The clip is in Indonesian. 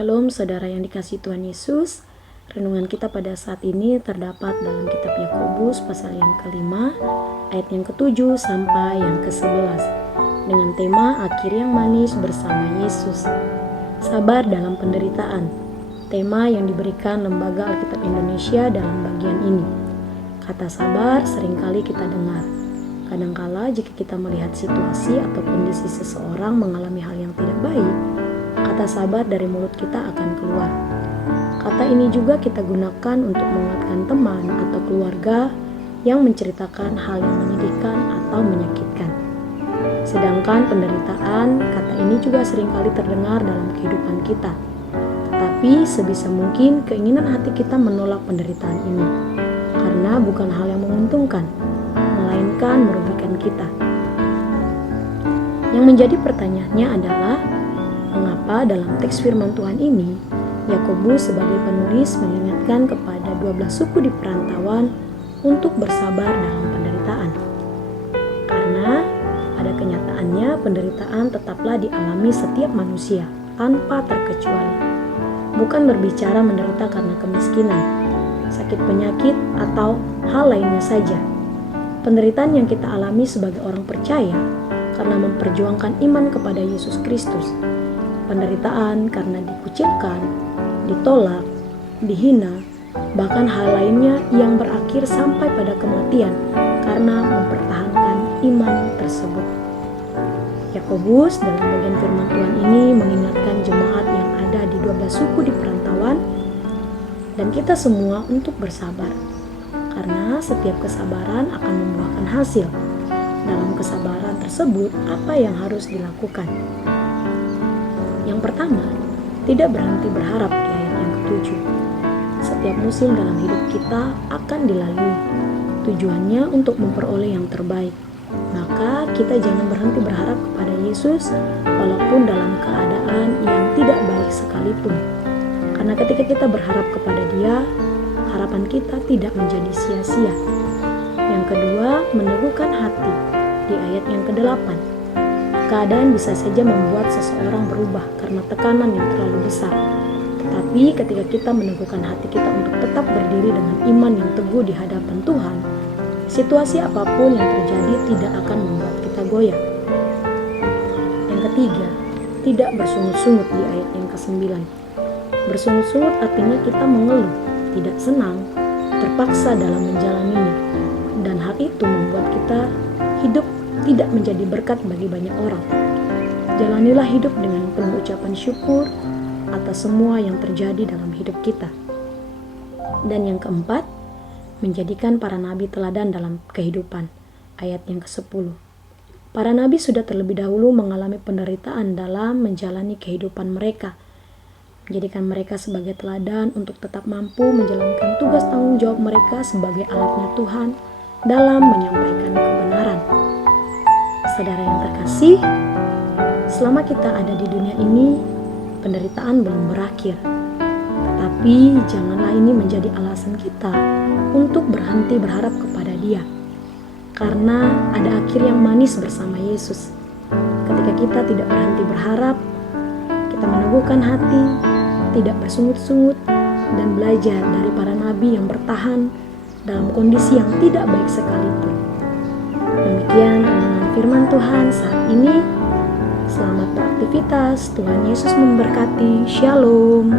Shalom saudara yang dikasihi Tuhan Yesus. Renungan kita pada saat ini terdapat dalam kitab Yakobus pasal yang ke-5 ayat yang ke-7 sampai yang ke-11 dengan tema akhir yang manis bersama Yesus. Sabar dalam penderitaan. Tema yang diberikan Lembaga Alkitab Indonesia dalam bagian ini. Kata sabar seringkali kita dengar. Kadangkala jika kita melihat situasi atau kondisi seseorang mengalami hal yang tidak baik, kata sabar dari mulut kita akan keluar. Kata ini juga kita gunakan untuk menguatkan teman atau keluarga yang menceritakan hal yang menyedihkan atau menyakitkan. Sedangkan penderitaan, kata ini juga seringkali terdengar dalam kehidupan kita. Tetapi sebisa mungkin keinginan hati kita menolak penderitaan ini, karena bukan hal yang menguntungkan, melainkan merugikan kita. Yang menjadi pertanyaannya adalah, mengapa dalam teks firman Tuhan ini, Yakobus sebagai penulis mengingatkan kepada 12 suku di perantauan untuk bersabar dalam penderitaan? Karena pada kenyataannya penderitaan tetaplah dialami setiap manusia tanpa terkecuali. Bukan berbicara menderita karena kemiskinan, sakit penyakit, atau hal lainnya saja. Penderitaan yang kita alami sebagai orang percaya karena memperjuangkan iman kepada Yesus Kristus. Penderitaan karena dikucilkan, ditolak, dihina, bahkan hal lainnya yang berakhir sampai pada kematian karena mempertahankan iman tersebut. Yakobus dalam bagian firman Tuhan ini mengingatkan jemaat yang ada di 12 suku di perantauan dan kita semua untuk bersabar, karena setiap kesabaran akan membuahkan hasil. Dalam kesabaran tersebut, apa yang harus dilakukan? Yang pertama, tidak berhenti berharap di ayat yang ke-7. Setiap musim dalam hidup kita akan dilalui. Tujuannya untuk memperoleh yang terbaik. Maka kita jangan berhenti berharap kepada Yesus walaupun dalam keadaan yang tidak baik sekalipun. Karena ketika kita berharap kepada Dia, harapan kita tidak menjadi sia-sia. Yang kedua, meneguhkan hati di ayat yang ke-8. Keadaan bisa saja membuat seseorang berubah karena tekanan yang terlalu besar. Tetapi ketika kita meneguhkan hati kita untuk tetap berdiri dengan iman yang teguh di hadapan Tuhan, situasi apapun yang terjadi tidak akan membuat kita goyah. Yang ketiga, tidak bersungut-sungut di ayat yang ke-9. Bersungut-sungut artinya kita mengeluh, tidak senang, terpaksa dalam menjalaninya. Dan hal itu membuat kita hidup tidak menjadi berkat bagi banyak orang. Jalanilah hidup dengan penuh ucapan syukur atas semua yang terjadi dalam hidup kita. Dan yang keempat, menjadikan para nabi teladan dalam kehidupan. Ayat yang ke-10. Para nabi sudah terlebih dahulu mengalami penderitaan dalam menjalani kehidupan mereka. Menjadikan mereka sebagai teladan untuk tetap mampu menjalankan tugas tanggung jawab mereka sebagai alatnya Tuhan dalam menyampaikan kebenaran. Saudara yang terkasih, selama kita ada di dunia ini, penderitaan belum berakhir. Tetapi janganlah ini menjadi alasan kita untuk berhenti berharap kepada Dia. Karena ada akhir yang manis bersama Yesus. Ketika kita tidak berhenti berharap, kita meneguhkan hati, tidak bersungut-sungut, dan belajar dari para nabi yang bertahan dalam kondisi yang tidak baik sekalipun. Demikian renungan firman Tuhan saat ini. Selamat beraktivitas, Tuhan Yesus memberkati. Shalom.